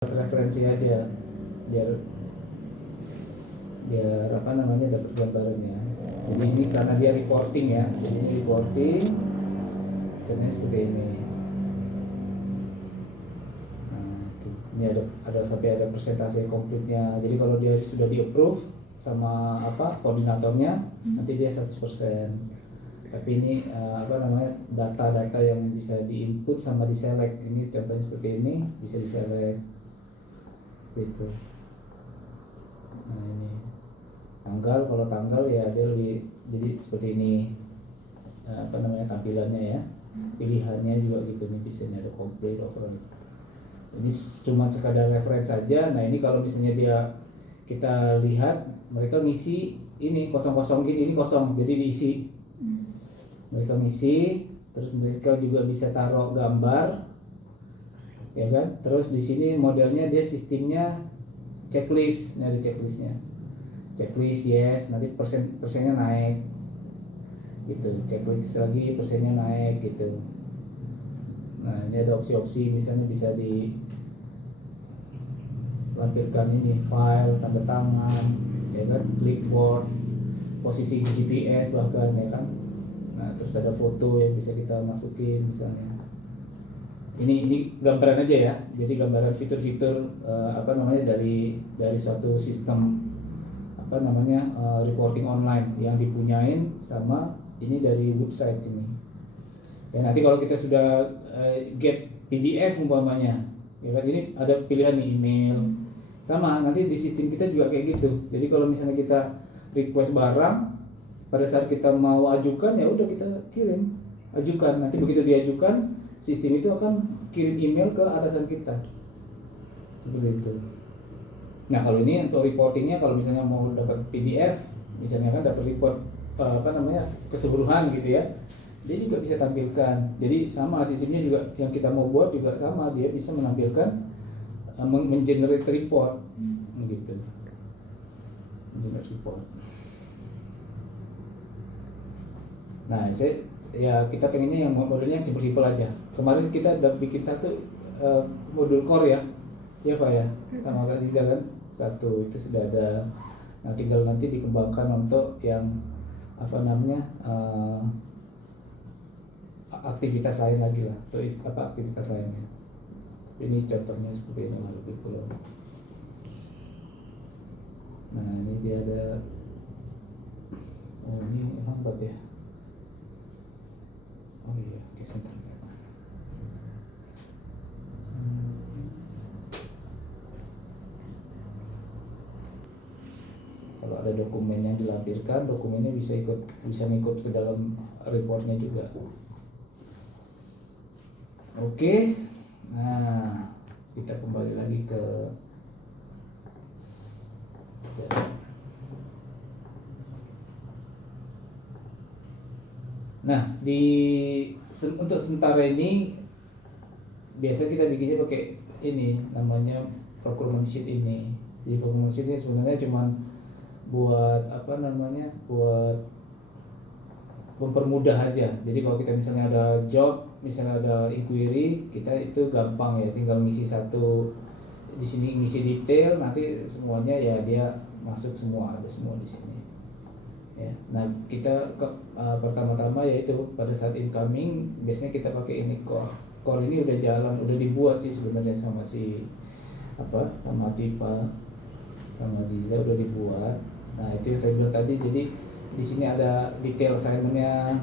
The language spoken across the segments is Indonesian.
referensi aja biar biar apa namanya dapat gambarannya. Jadi ini karena dia reporting ya, jadi ini reporting contohnya seperti ini. Nah, ini ada sampai ada persentase komplitnya. Jadi kalau dia sudah di approve sama koordinatornya, nanti dia 100%. Tapi ini apa namanya data-data yang bisa diinput sama diselect. Ini contohnya seperti ini, bisa diselect seperti itu. Nah ini tanggal, kalau tanggal ya dia lebih jadi seperti ini apa namanya tampilannya ya, pilihannya juga gitu nih, bisa ada complete overall. Ini cuma sekadar reference saja. Nah ini kalau misalnya kita lihat mereka ngisi ini kosong-kosong gini, ini kosong jadi diisi. Mereka ngisi, terus mereka juga bisa taruh gambar, ya kan? Terus di sini modelnya dia sistemnya checklist, ini ada checklistnya. Checklist yes, nanti persennya naik, gitu. Checklist lagi persennya naik, gitu. Nah ini ada opsi-opsi, misalnya bisa dilampirkan ini file, tanda tangan, ya kan? Clipboard, posisi GPS bahkan, ya kan? Nah terus ada foto yang bisa kita masukin misalnya. Ini gambaran aja ya. Jadi gambaran fitur-fitur apa namanya dari suatu sistem apa namanya reporting online yang dipunyain sama ini dari Woodside ini. Ya nanti kalau kita sudah get PDF umpamanya, ya kan ini ada pilihan nih email. Sama nanti di sistem kita juga kayak gitu. Jadi kalau misalnya kita request barang, pada saat kita mau ajukan ya udah kita kirim, ajukan. Nanti begitu diajukan, sistem itu akan kirim email ke atasan kita seperti itu. Nah kalau ini untuk reportingnya, kalau misalnya mau dapat PDF misalnya kan dapat report apa namanya keseluruhan gitu ya, dia juga bisa tampilkan. Jadi sama sistemnya juga yang kita mau buat juga sama, dia bisa menampilkan mengenerate report gitu, mengenerate report. Nah ya kita pengennya yang modelnya yang simpel-simpel aja. Kemarin kita udah bikin satu modul core ya Pak ya, sama Kak Ziza kan, satu itu sudah ada. Nah tinggal nanti dikembangkan untuk yang apa namanya aktivitas lain lagi lah, atau apa aktivitas lainnya. Ini contohnya seperti ini lah lebih kurang. Nah ini dia ada, oh ini lambat ya. Oh iya, oke sebentar. Kalau ada dokumen yang dilampirkan, dokumennya bisa ngikut ke dalam reportnya juga. Oke, nah kita kembali lagi ke nah untuk sementara ini biasa kita bikinnya pakai ini namanya procurement sheet ini. Jadi procurement sheet ini sebenarnya cuma buat apa namanya, buat mempermudah aja. Jadi kalau kita misalnya ada job, misalnya ada inquiry, kita itu gampang ya, tinggal ngisi satu di sini, ngisi detail, nanti semuanya ya dia masuk semua, ada semua di sini. Ya. Nah kita pertama-tama yaitu pada saat incoming biasanya kita pakai ini core ini udah jalan, udah dibuat sih sebenarnya sama sama Tifa sama Ziza udah dibuat. Nah itu yang saya bilang tadi, jadi di sini ada detail assignmentnya,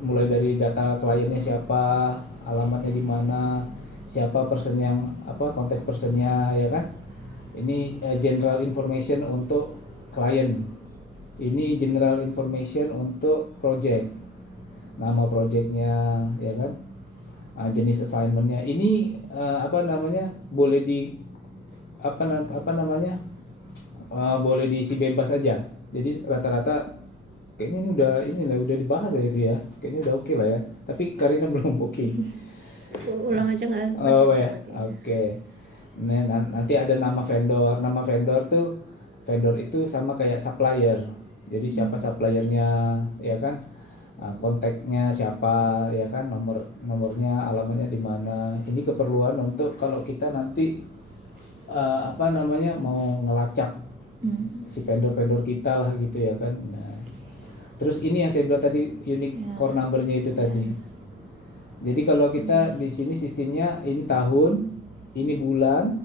mulai dari data kliennya siapa, alamatnya di mana, siapa person yang kontak personnya, ya kan. Ini general information untuk klien, ini general information untuk project, nama projectnya, ya kan. Jenis assignmentnya ini apa namanya boleh boleh diisi bebas saja. Jadi rata-rata kayaknya ini udah dibahas ya itu ya, kayaknya udah oke lah ya. Tapi Karina belum oke. Ulang aja nggak? Oh ya, oke. Nah, nanti ada nama vendor. Nama vendor tuh, vendor itu sama kayak supplier. Jadi siapa suppliernya, ya kan? Kontaknya siapa, ya kan? Nomornya, alamatnya di mana. Ini keperluan untuk kalau kita nanti apa namanya, mau ngelacak si vendor-vendor kita lah gitu ya kan. Nah, terus ini yang saya bilang tadi, unique core number-nya itu tadi. Jadi kalau kita di sini sistemnya ini tahun, ini bulan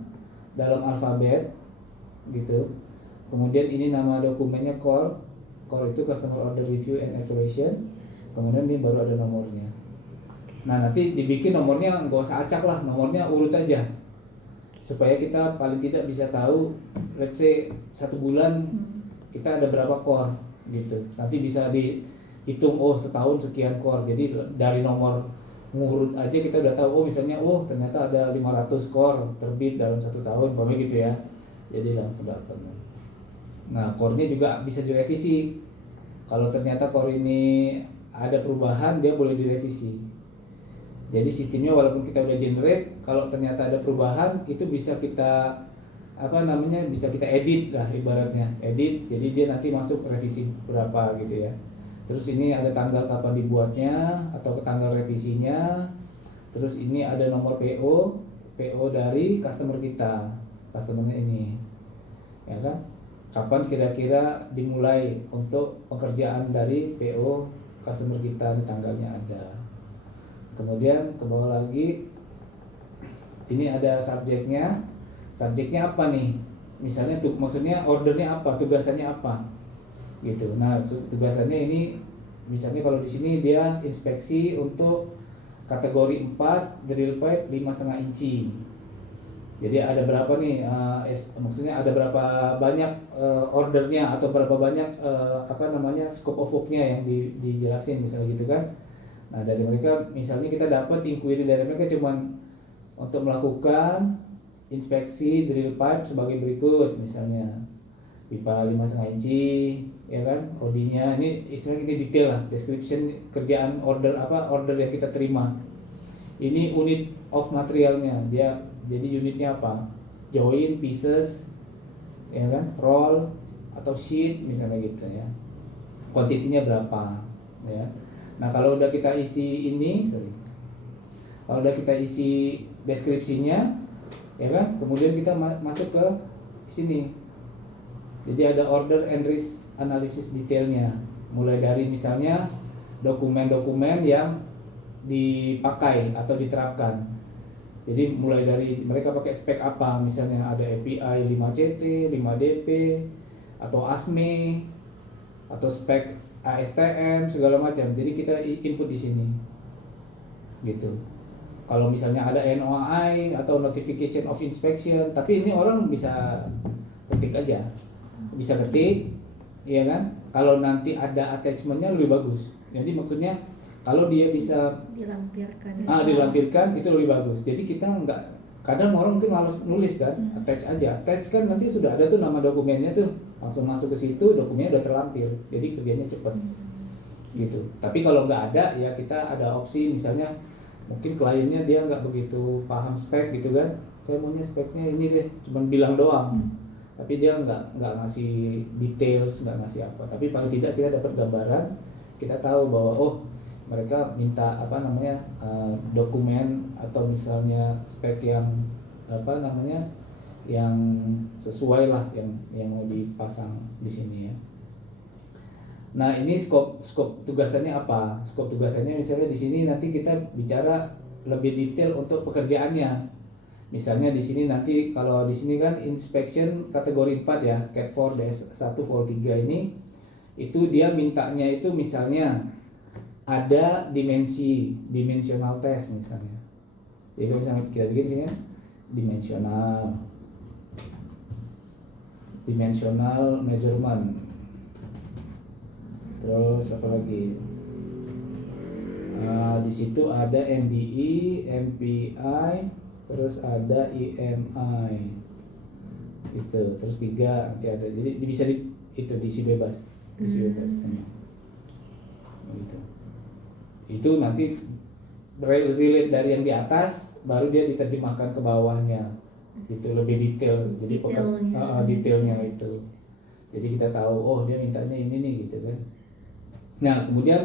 dalam alfabet gitu. Kemudian ini nama dokumennya core. Core itu customer order review and evaluation. Kemudian ini baru ada nomornya. Nah, nanti dibikin nomornya nggak usah acak lah, nomornya urut aja. Supaya kita paling tidak bisa tahu, let's say 1 bulan kita ada berapa core gitu. Nanti bisa dihitung, oh setahun sekian core. Jadi dari nomor ngurut aja kita udah tahu, oh misalnya ternyata ada 500 core terbit dalam 1 tahun, pokoknya gitu ya. Jadi langsung dapat. Nah, core-nya juga bisa direvisi. Kalau ternyata core ini ada perubahan, dia boleh direvisi. Jadi sistemnya walaupun kita udah generate, kalau ternyata ada perubahan itu bisa kita bisa kita edit lah ibaratnya, edit. Jadi dia nanti masuk revisi berapa gitu ya. Terus ini ada tanggal kapan dibuatnya atau tanggal revisinya. Terus ini ada nomor PO dari customer kita, customernya ini, ya kan? Kapan kira-kira dimulai untuk pekerjaan dari PO customer kita, di tanggalnya ada. Kemudian ke bawah lagi, ini ada subjeknya. Subjeknya apa nih? Misalnya maksudnya ordernya apa, tugasannya apa, gitu. Nah, tugasannya ini misalnya kalau di sini dia inspeksi untuk kategori 4 drill pipe 5,5 inci. Jadi ada berapa nih, maksudnya ada berapa banyak ordernya atau berapa banyak scope of work-nya yang dijelasin misalnya gitu kan. Nah, dari mereka misalnya kita dapat inquiry dari mereka cuman untuk melakukan inspeksi drill pipe sebagai berikut, misalnya pipa 5,5 inci, ya kan, OD-nya ini istilahnya ini detail lah, description kerjaan order yang kita terima. Ini unit of materialnya, dia jadi unitnya apa, join, pieces, ya kan, roll atau sheet misalnya gitu ya, kuantitinya berapa ya. Nah, kalau udah kita isi kalau udah kita isi deskripsinya, ya kan, kemudian kita masuk ke sini. Jadi ada order and risk analysis detailnya, mulai dari misalnya dokumen-dokumen yang dipakai atau diterapkan. Jadi mulai dari mereka pakai spek apa, misalnya ada API 5CT, 5DP, atau ASME, atau spek ASTM segala macam. Jadi kita input di sini, gitu. Kalau misalnya ada NOI atau notification of inspection, tapi ini orang bisa ketik aja, ya kan. Kalau nanti ada attachmentnya lebih bagus. Jadi maksudnya kalau dia bisa dilampirkan itu lebih bagus. Jadi kita kadang orang mungkin malas nulis kan, attach kan nanti sudah ada tuh nama dokumennya tuh, langsung masuk ke situ, dokumennya udah terlampir, jadi kerjanya cepat gitu. Tapi kalau nggak ada ya kita ada opsi, misalnya mungkin kliennya dia nggak begitu paham spek gitu kan, saya maunya speknya ini deh, cuma bilang doang, tapi dia nggak ngasih details, nggak ngasih apa. Tapi paling tidak kita dapat gambaran, kita tahu bahwa mereka minta dokumen atau misalnya spek yang yang sesuai lah yang mau dipasang di sini ya. Nah, ini scope tugasannya apa? Scope tugasannya misalnya di sini nanti kita bicara lebih detail untuk pekerjaannya. Misalnya di sini nanti kalau di sini kan inspection kategori 4 ya, Cat 4-1 Vol 3 ini, itu dia mintanya itu misalnya ada dimensional test misalnya. Jadi kalau misalnya kita bikin di sini dimensional measurement. Terus apa lagi? Di situ ada MDE, MPI, terus ada EMI, gitu. Terus 3 nanti ada. Jadi bisa diisi bebas, gitu. Itu nanti relate dari yang di atas, baru dia diterjemahkan ke bawahnya, gitu, lebih detail. Jadi detailnya itu. Jadi kita tahu, dia mintanya ini nih, gitu kan. Nah, kemudian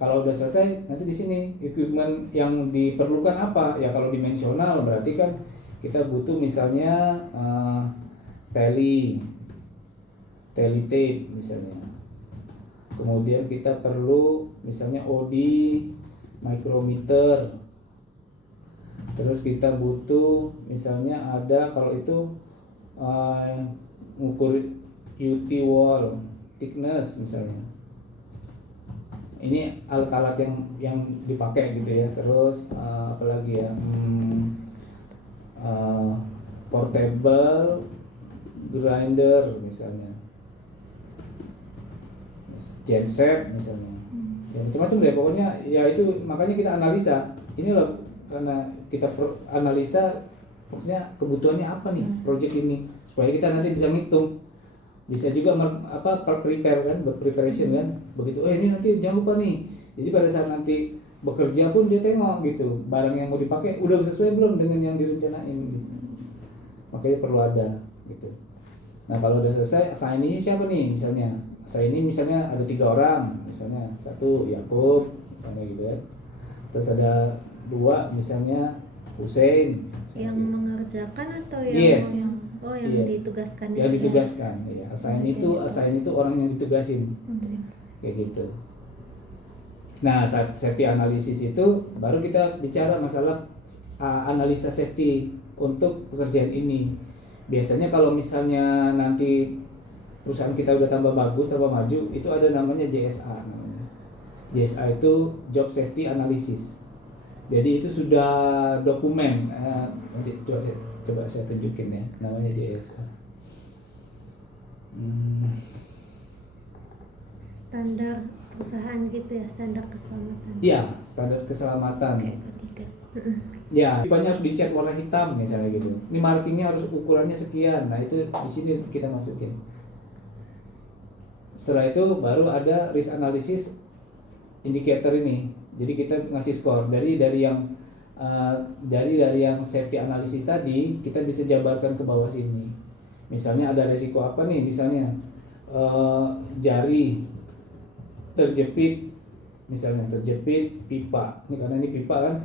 kalau udah selesai, nanti di sini equipment yang diperlukan apa? Ya kalau dimensional berarti kan kita butuh misalnya tally tape misalnya. Kemudian kita perlu misalnya OD, micrometer. Terus kita butuh misalnya ada kalau itu mengukur UT wall thickness misalnya. Ini alat-alat yang dipakai gitu ya. Terus apalagi ya, portable grinder misalnya, genset misalnya, ya macam-macam deh pokoknya. Ya itu makanya kita analisa ini loh, karena kita analisa maksudnya kebutuhannya apa nih project ini, supaya kita nanti bisa ngitung, bisa juga prepare kan, buat preparation kan, begitu ini nanti jangan lupa nih, jadi pada saat nanti bekerja pun dia tengok gitu barang yang mau dipakai udah sesuai belum dengan yang direncanain gitu. Makanya perlu ada gitu. Nah kalau udah selesai assign-nya siapa nih, misalnya assign misalnya ada 3 orang, misalnya 1 Yakub misalnya gitu ya, terus ada 2 misalnya Hussein yang gitu. mengerjakan atau yang Yes. yang Yes. ditugaskan Yang itu ditugaskan ya, assign itu orang yang ditugasin kayak gitu. Nah safety analysis itu baru kita bicara masalah analisa safety untuk pekerjaan ini. Biasanya kalau misalnya nanti perusahaan kita udah tambah bagus, tambah maju, itu ada namanya JSA namanya. JSA itu Job Safety Analysis. Jadi itu sudah dokumen. Nanti coba saya tunjukin ya, namanya JSA. Standar perusahaan gitu ya, standar keselamatan. Iya, standar keselamatan. Kayak ketiga. Ya, pipanya harus dicat warna hitam misalnya gitu. Ini markingnya harus ukurannya sekian. Nah itu di sini kita masukin. Setelah itu baru ada risk analysis indicator ini. Jadi kita ngasih skor dari yang safety analysis tadi, kita bisa jabarkan ke bawah sini. Misalnya ada resiko apa nih? Misalnya jari terjepit, misalnya terjepit pipa. Ini karena ini pipa kan.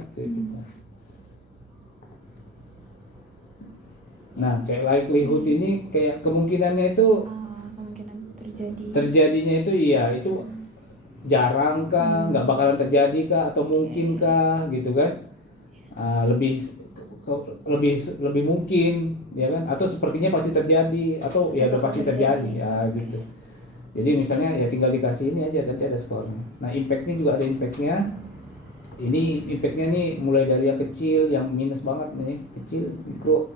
Nah, kayak likelihood ini kayak kemungkinannya itu Kemungkinan terjadi. terjadinya itu iya, itu jarang kah, nggak bakalan terjadi kah, atau mungkin kah gitu kan. Lebih mungkin ya kan, atau sepertinya pasti terjadi, atau ya udah pasti terjadi ya gitu. Jadi misalnya ya tinggal dikasih ini aja, nanti ada skornya. Nah impactnya juga ada impactnya. Ini impactnya nih mulai dari yang kecil, yang minus banget nih, kecil, mikro,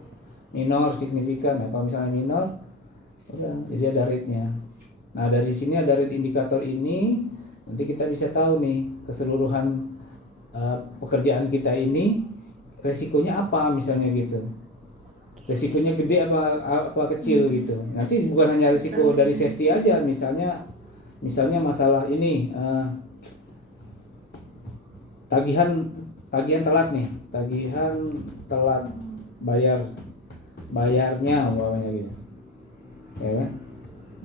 minor, signifikan. Nah kalau misalnya minor, udah jadi ada rate-nya. Nah dari sini ada rate indikator ini, nanti kita bisa tahu nih keseluruhan pekerjaan kita ini resikonya apa misalnya gitu. Resikonya gede apa kecil gitu. Nanti bukan hanya risiko dari safety aja, misalnya masalah ini tagihan telat nih, tagihan telat bayarnya umpamanya gitu. Ya kan?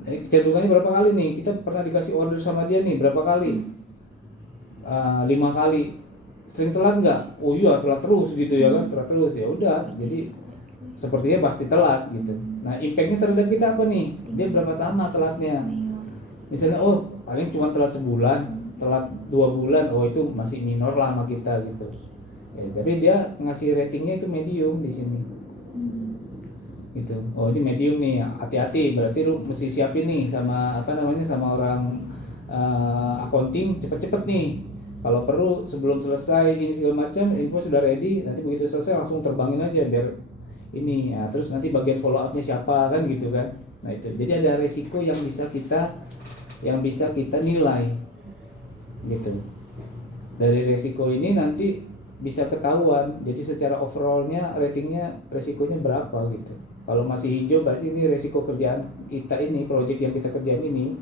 Kecenderungannya berapa kali nih? Kita pernah dikasih order sama dia nih berapa kali? 5 kali. Sering telat nggak? Oh iya telat terus gitu ya kan? Telat terus ya udah. Jadi sepertinya pasti telat gitu. Nah impactnya terhadap kita apa nih? Dia berapa lama telatnya? Misalnya oh paling cuma telat sebulan, telat 2 bulan, oh itu masih minor lah sama kita gitu. Ya, tapi dia ngasih ratingnya itu medium di sini. Gitu. Oh ini medium nih, hati-hati. Berarti lu mesti siapin nih sama sama orang accounting, cepet-cepet nih. Kalau perlu sebelum selesai ini segala macam, info sudah ready. Nanti begitu selesai langsung terbangin aja biar ini ya, terus nanti bagian follow up-nya siapa kan gitu kan. Nah itu jadi ada resiko yang bisa kita nilai gitu. Dari resiko ini nanti bisa ketahuan, jadi secara overallnya ratingnya resikonya berapa gitu. Kalau masih hijau berarti ini resiko kerjaan kita ini, project yang kita kerjain ini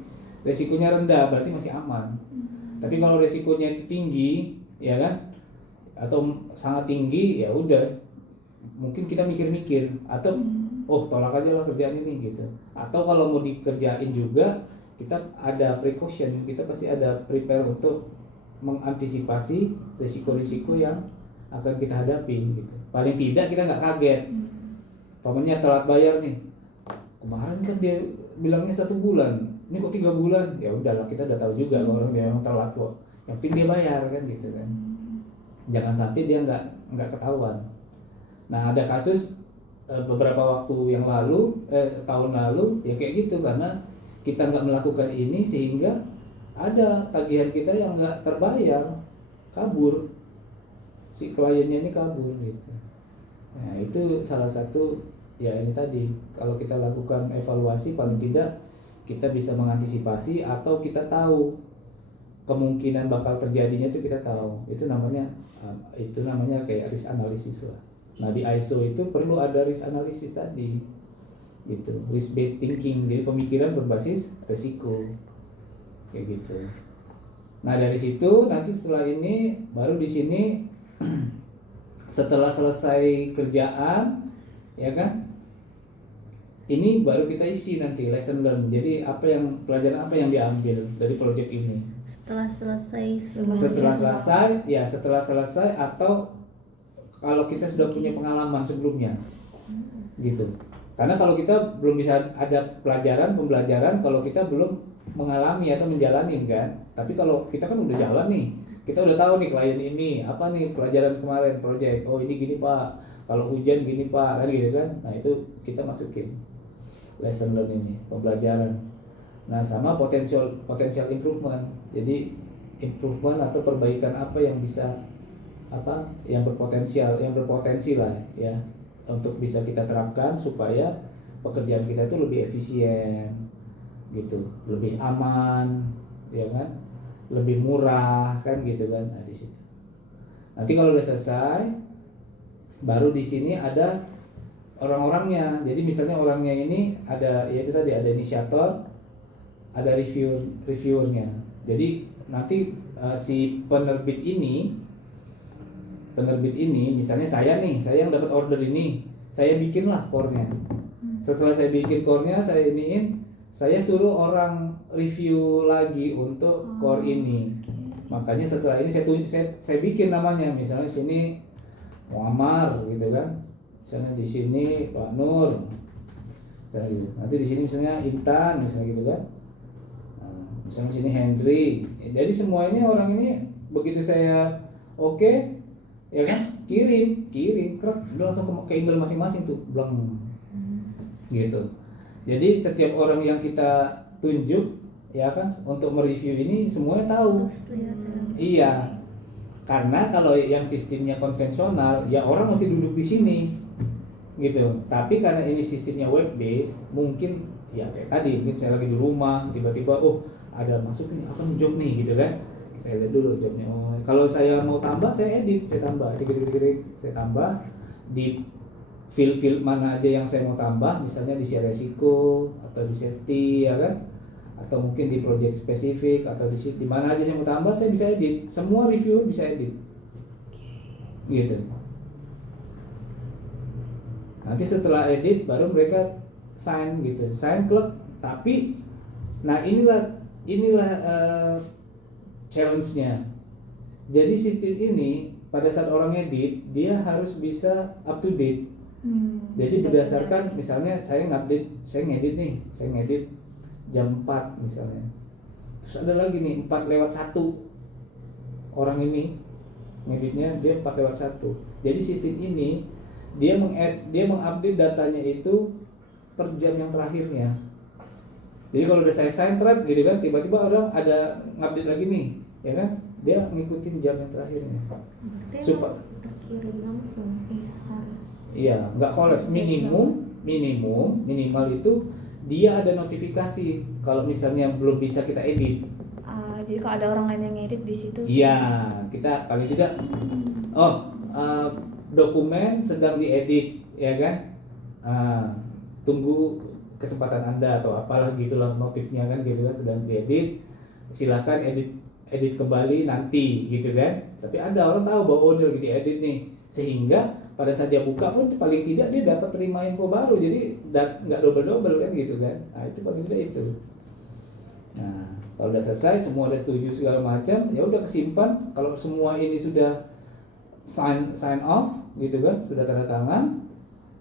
resikonya rendah, berarti masih aman. Tapi kalau resikonya tinggi ya kan, atau sangat tinggi, ya udah mungkin kita mikir-mikir, atau tolak aja lah kerjaan ini gitu. Atau kalau mau dikerjain juga kita ada precaution, kita pasti ada prepare untuk mengantisipasi risiko-risiko yang akan kita hadapi gitu. Paling tidak kita nggak kaget. Pamannya telat bayar nih, kemarin kan dia bilangnya 1 bulan, ini kok 3 bulan, ya udahlah kita udah tahu juga kalau orang dia memang telat kok, yang penting dia bayar kan gitu kan, jangan sampai dia nggak ketahuan. Nah ada kasus beberapa waktu yang lalu, tahun lalu ya kayak gitu, karena kita nggak melakukan ini sehingga ada tagihan kita yang nggak terbayar, kabur, si kliennya ini kabur gitu. Nah itu salah satu ya ini tadi, kalau kita lakukan evaluasi paling tidak kita bisa mengantisipasi atau kita tahu kemungkinan bakal terjadinya itu kita tahu. Itu namanya kayak risk analysis lah. Nah di ISO itu perlu ada risk analysis tadi gitu, risk based thinking, jadi pemikiran berbasis resiko kayak gitu. Nah dari situ nanti setelah ini baru di sini setelah selesai kerjaan ya kan, ini baru kita isi nanti lesson learn. Jadi pelajaran apa yang diambil dari project ini Setelah selesai setelah selesai atau kalau kita sudah punya pengalaman sebelumnya gitu. Karena kalau kita belum bisa ada pembelajaran kalau kita belum mengalami atau menjalani kan. Tapi kalau kita kan udah jalan nih, kita udah tahu nih klien ini apa nih pelajaran kemarin project, oh ini gini pak, kalau hujan gini pak, kan gitu kan. Nah itu kita masukin lesson learn ini, pembelajaran. Nah sama potential improvement, jadi improvement atau perbaikan apa yang bisa yang berpotensi lah ya untuk bisa kita terapkan supaya pekerjaan kita itu lebih efisien gitu, lebih aman ya kan, lebih murah kan gitu kan. Nah di situ nanti kalau udah selesai baru di sini ada orang-orangnya. Jadi misalnya orangnya ini ada ya itu tadi, ada inisiator, ada reviewernya. Jadi nanti si penerbit ini misalnya saya yang dapat order ini, saya bikinlah core-nya. Setelah saya bikin core-nya, saya suruh orang review lagi untuk core ini. Makanya setelah ini saya bikin namanya, misalnya sini Muammar gitu kan, misalnya di sini Pak Nur, misalnya gitu. Nanti di sini misalnya Intan, misalnya gitu kan. Nah, misalnya sini Henry. Jadi semuanya orang ini begitu saya oke, ya kan, kirim krek, langsung ke email masing-masing tuh, blang gitu. Jadi setiap orang yang kita tunjuk ya kan untuk mereview ini semuanya tahu. Iya. Karena kalau yang sistemnya konvensional ya orang mesti duduk di sini gitu. Tapi karena ini sistemnya web based, mungkin ya kayak tadi, mungkin saya lagi di rumah tiba-tiba ada masuk nih apa nih job nih gitu kan. Saya lihat dulu jobnya. Kalau saya mau tambah saya edit, saya tambah, saya tambah di field mana aja yang saya mau tambah, misalnya di share resiko atau di safety ya kan, atau mungkin di project spesifik atau di mana aja saya mau tambah, saya bisa edit. Semua reviewer bisa edit gitu. Nanti setelah edit baru mereka sign gitu, sign klik. Tapi nah inilah challenge-nya. Jadi sistem ini pada saat orang edit dia harus bisa up to date. Jadi berdasarkan misalnya saya ngedit jam 4 misalnya. Terus ada lagi nih 4:01 orang ini ngeditnya dia 4:01. Jadi sistem ini dia mengupdate datanya itu per jam yang terakhirnya. Jadi kalau udah saya sign thread gitu kan, tiba-tiba orang ada ngupdate lagi nih, ya kan? Dia ngikutin jam yang terakhirnya. Berarti terkirim langsung, harus. Iya, nggak kolaps. Minimal itu dia ada notifikasi kalau misalnya belum bisa kita edit. Jadi kalau ada orang lain yang ngedit di situ. Iya, kita paling tidak dokumen sedang diedit, ya kan? Tunggu kesempatan Anda atau apalah gitulah motifnya kan gitu kan, sedang diedit, silakan edit kembali nanti gitu kan. Tapi ada orang tahu bahwa dia lagi diedit nih, sehingga pada saat dia buka pun paling tidak dia dapat terima info baru, jadi nggak double kan gitu kan. Nah itu paling tidak itu. Nah kalau udah selesai semua udah setuju segala macam, ya udah kesimpan. Kalau semua ini sudah sign off gitu kan, sudah tanda tangan.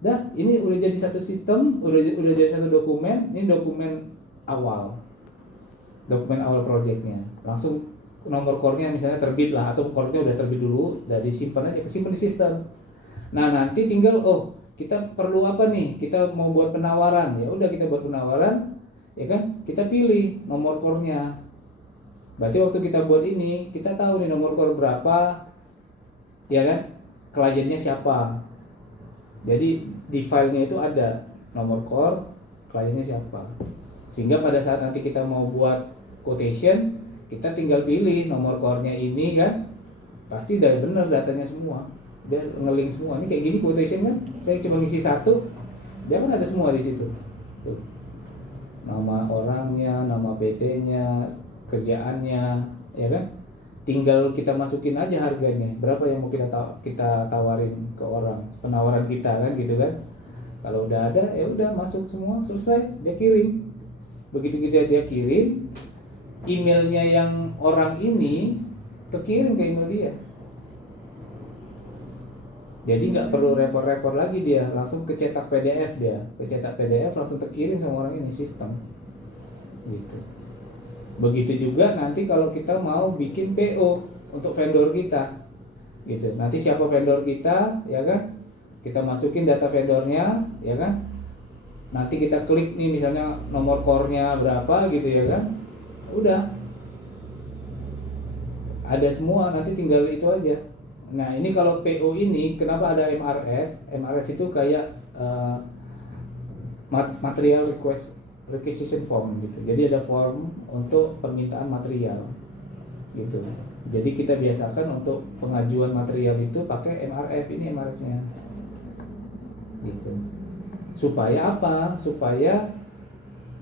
Dah, ini udah jadi satu sistem, udah jadi satu dokumen. Ini dokumen awal projectnya. Langsung nomor core-nya misalnya terbit lah, atau core-nya udah terbit dulu, udah disimpan aja, kesimpan di sistem. Nah nanti tinggal kita perlu apa nih? Kita mau buat penawaran, ya udah kita buat penawaran, ya kan? Kita pilih nomor core-nya. Berarti waktu kita buat ini, kita tahu nih nomor core berapa, ya kan? Kliennya siapa? Jadi di filenya itu ada nomor core, kliennya siapa. Sehingga pada saat nanti kita mau buat quotation, kita tinggal pilih nomor core-nya ini kan, pasti udah bener datanya semua. Dia nge-link semua. Ini kayak gini quotation kan, saya cuma ngisi satu, dia kan ada semua di situ. Tuh. Nama orangnya, nama PT-nya, kerjaannya, ya kan? Tinggal kita masukin aja harganya, berapa yang mau kita tawarin ke orang, penawaran kita kan gitu kan. Kalau udah ada, ya udah masuk semua, selesai, dia kirim. Begitu dia kirim, emailnya yang orang ini kekirim ke email dia. Jadi nggak perlu repot-repot lagi, dia langsung kecetak PDF, langsung terkirim sama orang ini, sistem gitu. Begitu juga nanti kalau kita mau bikin PO untuk vendor kita gitu. Nanti siapa vendor kita, ya kan, kita masukin data vendornya, ya kan. Nanti kita klik nih misalnya nomor core-nya berapa gitu, ya kan. Udah ada semua, nanti tinggal itu aja. Nah ini kalau PO ini kenapa ada MRF itu kayak material requisition form gitu. Jadi ada form untuk permintaan material gitu. Jadi kita biasakan untuk pengajuan material itu pakai MRF, ini MRF-nya gitu. Supaya apa? Supaya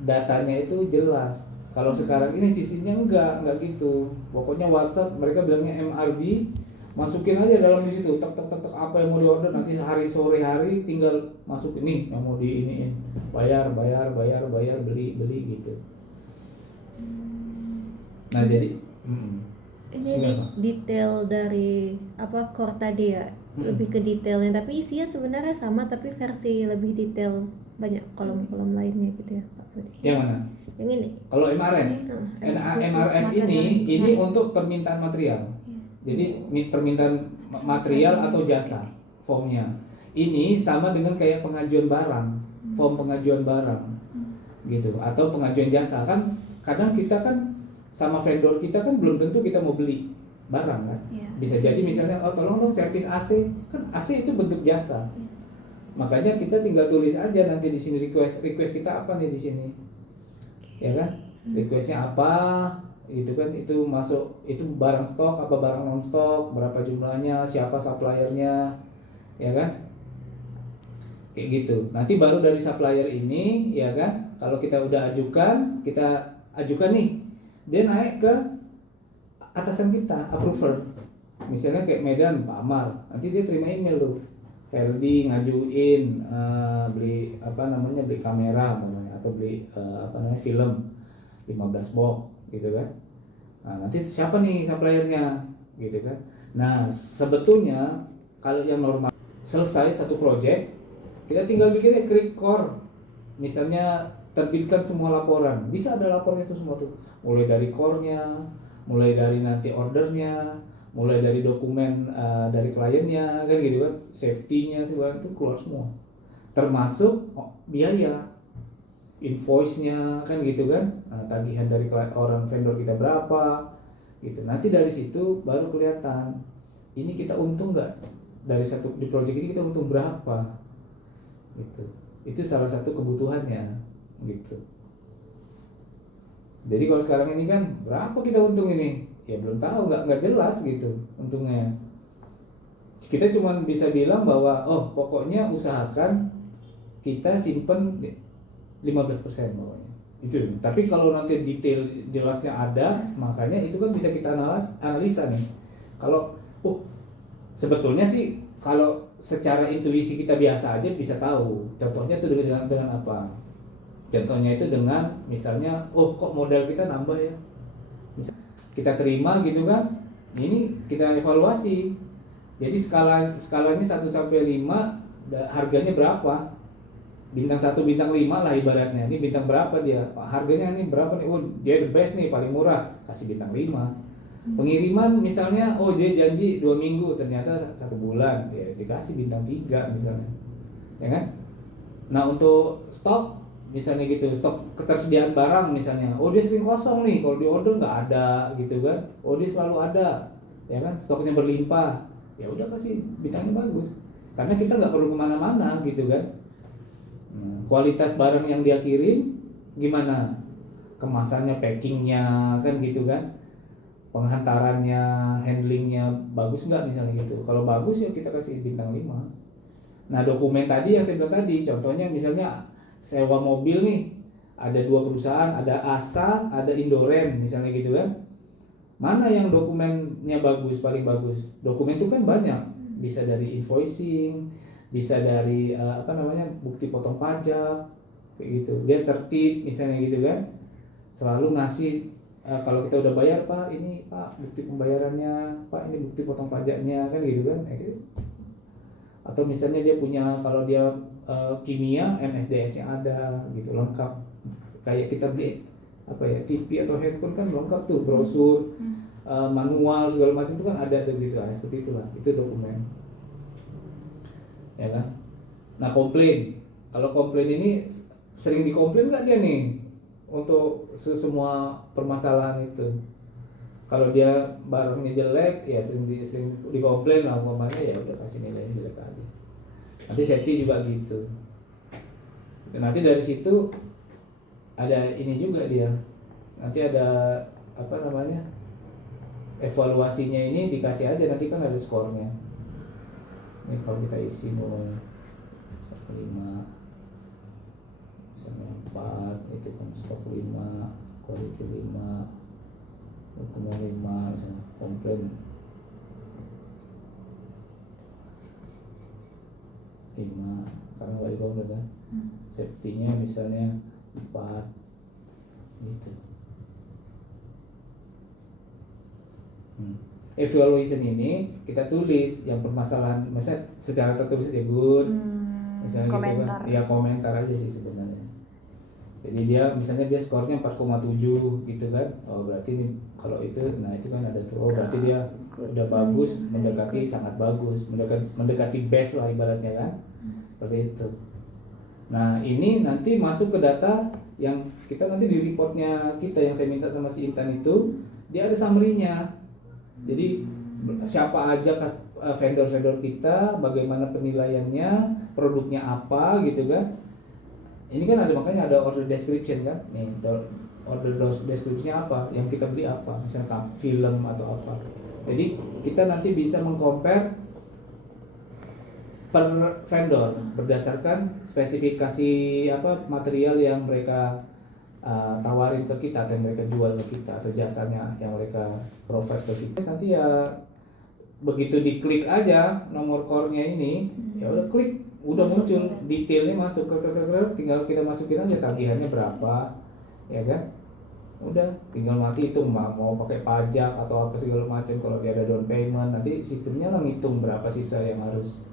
datanya itu jelas. Kalau sekarang ini sisinya enggak gitu. Pokoknya WhatsApp mereka bilangnya MRB, masukin aja dalam di situ, tek apa yang mau diorder, nanti hari sore hari tinggal masuk ini yang mau diiniin, bayar beli gitu. Nah jadi ini detail dari apa core tadi ya, lebih ke detailnya, tapi isinya sebenarnya sama tapi versi lebih detail, banyak kolom-kolom lainnya gitu ya Pak Budi. Yang mana? Yang ini. Kalau MRF, MRF ini untuk permintaan material. Jadi permintaan material atau jasa, formnya. Ini sama dengan kayak pengajuan barang, form pengajuan barang, gitu. Atau pengajuan jasa kan. Kadang kita kan sama vendor kita kan belum tentu kita mau beli barang kan. Bisa jadi misalnya, tolong dong servis AC, kan AC itu bentuk jasa. Makanya kita tinggal tulis aja nanti di sini request kita apa nih di sini, ya kan? Requestnya apa? Itu kan, itu masuk, itu barang stok apa barang non stok, berapa jumlahnya, siapa suppliernya, ya kan, kayak gitu. Nanti baru dari supplier ini, ya kan, kalau kita udah ajukan nih, dia naik ke atasan kita, approver. Misalnya kayak Medan, Pak Amar, nanti dia terima email tuh, Ferdi ngajuin beli kamera atau beli film 15 box gitu kan. Nah, nanti siapa nih suppliernya gitu kan. Nah, sebetulnya kalau yang normal selesai satu project, kita tinggal bikinnya klik core. Misalnya terbitkan semua laporan, bisa ada laporannya itu semua tuh. Mulai dari core-nya, mulai dari nanti ordernya, mulai dari dokumen dari kliennya kan gitu kan, safety-nya segala itu keluar semua. Termasuk biaya, invoice-nya kan gitu kan, tagihan dari orang vendor kita berapa gitu. Nanti dari situ baru kelihatan ini kita untung nggak, dari di project ini kita untung berapa gitu. Itu salah satu kebutuhannya gitu. Jadi kalau sekarang ini kan berapa kita untung ini, ya belum tahu, nggak jelas gitu untungnya. Kita cuma bisa bilang bahwa pokoknya usahakan kita simpen 15% pokoknya itu. Tapi kalau nanti detail jelasnya ada, makanya itu kan bisa kita analisa nih. Kalau sebetulnya sih kalau secara intuisi kita biasa aja bisa tahu. Contohnya itu dengan apa? Contohnya itu dengan misalnya kok modal kita nambah ya. Kita terima gitu kan. Ini kita evaluasi. Jadi skalanya 1 sampai 5 harganya berapa? Bintang 1, bintang 5 lah ibaratnya. Ini bintang berapa dia? Harganya ini berapa nih? Oh, dia the best nih, paling murah. Kasih bintang 5. Pengiriman misalnya, oh dia janji 2 minggu, ternyata 1 bulan. Ya dikasih bintang 3 misalnya. Ya kan? Nah, untuk stok misalnya gitu, stok ketersediaan barang misalnya. Oh, dia sering kosong nih, kalau di order nggak ada gitu kan. Oh, dia selalu ada. Ya kan? Stoknya berlimpah. Ya udah kasih bintangnya bagus. Karena kita nggak perlu kemana-mana gitu kan. Kualitas barang yang dia kirim gimana, kemasannya, packingnya kan gitu kan, penghantarannya, handlingnya bagus nggak misalnya gitu. Kalau bagus ya kita kasih bintang 5. Nah, dokumen tadi yang saya bilang tadi, contohnya misalnya sewa mobil nih, ada 2 perusahaan, ada ASA, ada Indoren misalnya gitu kan. Mana yang dokumennya bagus, paling bagus? Dokumen itu kan banyak, bisa dari invoicing, bisa dari bukti potong pajak kayak gitu. Dia tertib misalnya gitu kan, selalu ngasih kalau kita udah bayar, Pak ini Pak bukti pembayarannya, Pak ini bukti potong pajaknya kan gitu kan, kayak gitu. Atau misalnya dia punya, kalau dia kimia, MSDS-nya ada gitu, lengkap. Kayak kita beli TV atau handphone kan lengkap tuh, brosur, manual segala macam itu kan ada tuh gitu. Seperti itulah, itu dokumen. Ya kan? Nah, komplain. Kalau komplain ini sering dikomplain nggak dia nih untuk semua permasalahan itu? Kalau dia barangnya jelek ya sering dikomplain lah, umpamanya ya udah kasih nilai jelek aja. Nanti safety juga gitu. Dan nanti dari situ ada ini juga dia. Nanti ada evaluasinya, ini dikasih aja, nanti kan ada skornya. Ini kalau kita isi mulai 5 misalnya 4, itu kan stok 5, quality 5, dokumen 5, misalnya komplain 5 karena nggak dikomplain kan. Safety-nya misalnya 4 gitu. Evaluation ini kita tulis yang permasalahan, misalnya secara tertulis ya good, misalnya komentar. gitu kan, ya komentar aja sih sebenarnya. Jadi dia misalnya dia skornya 4,7 gitu kan, oh berarti nih kalau itu, nah itu kan ada tuh, oh berarti dia udah bagus, mendekati sangat bagus, mendekati best lah ibaratnya kan, seperti itu. Nah ini nanti masuk ke data yang kita nanti di reportnya kita yang saya minta sama si Intan itu, dia ada summary-nya. Jadi siapa aja vendor-vendor kita, bagaimana penilaiannya, produknya apa gitu kan. Ini kan ada, makanya ada order description kan. Nih, order description-nya apa, yang kita beli apa, misalnya film atau apa. Jadi kita nanti bisa mengcompare per vendor berdasarkan spesifikasi material yang mereka tawarin ke kita, atau yang mereka jual ke kita, atau jasanya yang mereka provide ke kita. Nanti ya begitu diklik aja nomor core-nya ini, ya udah klik, udah muncul detailnya, masuk ke tinggal kita masukin aja tagihannya berapa, ya kan? Udah tinggal mati hitung, mau pakai pajak atau apa segala macam. Kalau dia ada down payment, nanti sistemnya lah ngitung berapa sisa yang harus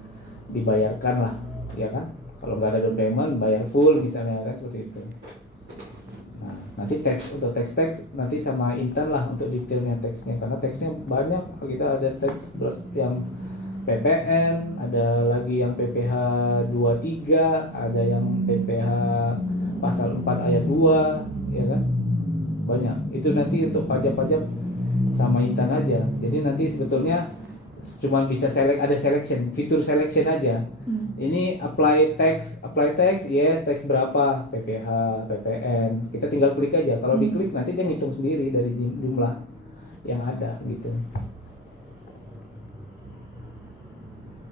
dibayarkan lah, ya kan? Kalau nggak ada down payment, bayar full misalnya kan, seperti itu. Nah, nanti untuk teks nanti sama Intan lah untuk detailnya teksnya, karena teksnya banyak. Kita ada teks plus yang PPN, ada lagi yang PPh 23, ada yang PPh pasal 4 ayat 2, ya kan? Banyak. Itu nanti untuk pajak-pajak sama Intan aja. Jadi nanti sebetulnya cuma bisa ada selection, fitur selection aja. Ini apply tax, yes, tax berapa, PPh, PPN. Kita tinggal klik aja. Kalau diklik nanti dia ngitung sendiri dari jumlah yang ada gitu.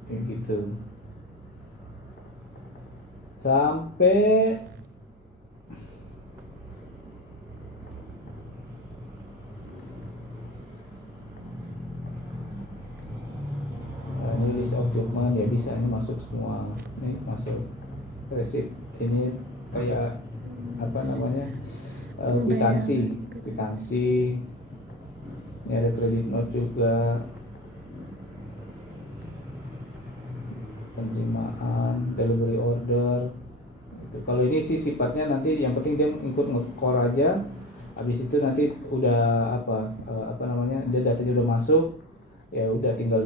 Kayak gitu. Sampai list of document ya bisa, ini masuk semua, ini masuk receipt, ini kayak kwitansi, ini ada credit note juga, penerimaan, delivery order. Kalau ini sih sifatnya nanti yang penting dia ikut nge-core aja. Habis itu nanti udah apa namanya, dia datanya udah masuk, ya udah tinggal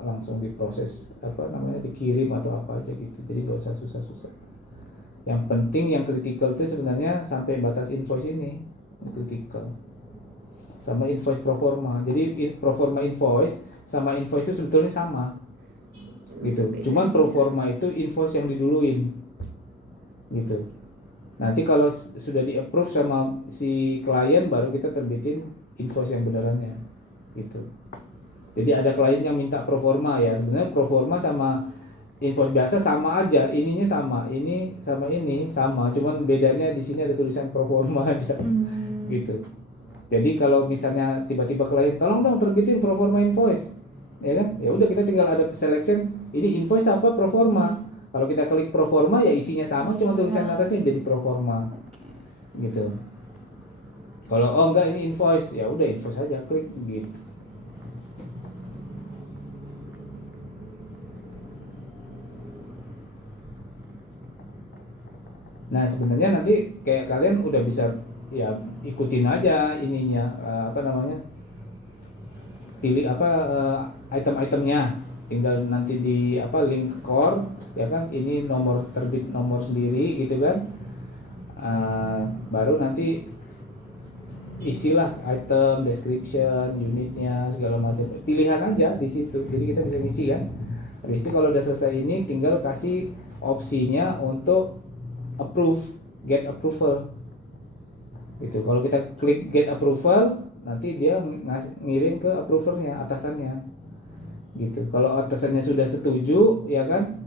langsung diproses dikirim atau apa aja gitu. Jadi nggak usah susah-susah. Yang penting yang kritikal itu sebenarnya sampai batas invoice ini kritikal. Sama invoice proforma. Jadi proforma invoice sama invoice itu sebetulnya sama. Gitu. Cuman proforma itu invoice yang diduluin. Gitu. Nanti kalau sudah di-approve sama si klien baru kita terbitin invoice yang benerannya. Gitu. Jadi ada klien yang minta proforma ya. Sebenarnya proforma sama invoice biasa sama aja, ininya sama, ini sama ini sama, cuman bedanya di sini ada tulisan proforma aja, gitu. Jadi kalau misalnya tiba-tiba klien, tolong dong terbitin proforma invoice, ya kan? Ya udah kita tinggal ada selection, ini invoice apa proforma. Kalau kita klik proforma ya isinya sama, cuma tulisan atasnya jadi proforma, gitu. Kalau enggak ini invoice, ya udah invoice aja klik, gitu. Nah sebenarnya nanti kayak kalian udah bisa ya ikutin aja ininya pilih item-itemnya, tinggal nanti di link core ya kan, ini nomor terbit nomor sendiri gitu kan, baru nanti isilah item, description, unitnya segala macam, pilihan aja di situ, jadi kita bisa ngisi kan. Habis itu kalau udah selesai ini tinggal kasih opsinya untuk approve, get approval gitu. Kalau kita klik get approval nanti dia ngirim ke approvernya, atasannya gitu. Kalau atasannya sudah setuju ya kan,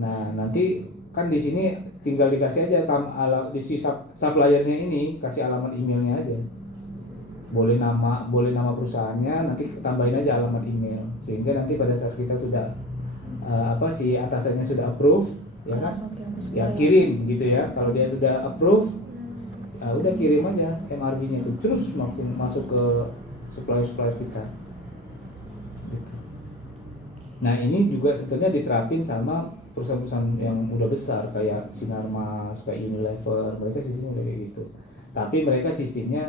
nah nanti kan di sini tinggal dikasih aja di si suppliernya ini kasih alamat emailnya aja, boleh nama perusahaannya, nanti tambahin aja alamat email, sehingga nanti pada saat kita sudah si atasannya sudah approve ya kan, ya kirim gitu ya. Kalau dia sudah approve, udah kirim aja MRV-nya itu, terus langsung masuk ke supplier kita. Gitu. Nah ini juga sebetulnya diterapin sama perusahaan-perusahaan yang udah besar kayak Sinarmas, kayak Unilever, mereka sistemnya udah kayak gitu. Tapi mereka sistemnya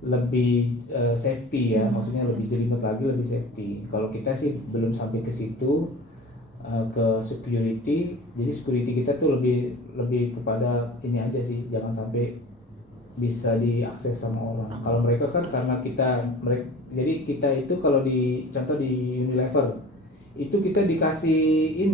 lebih safety ya, maksudnya lebih jelimet lagi, lebih safety. Kalau kita sih belum sampai ke situ. Ke security, jadi security kita tuh lebih kepada ini aja sih, jangan sampai bisa diakses sama orang. Kalau mereka kan karena jadi kita itu kalau contoh di Unilever itu kita dikasih ini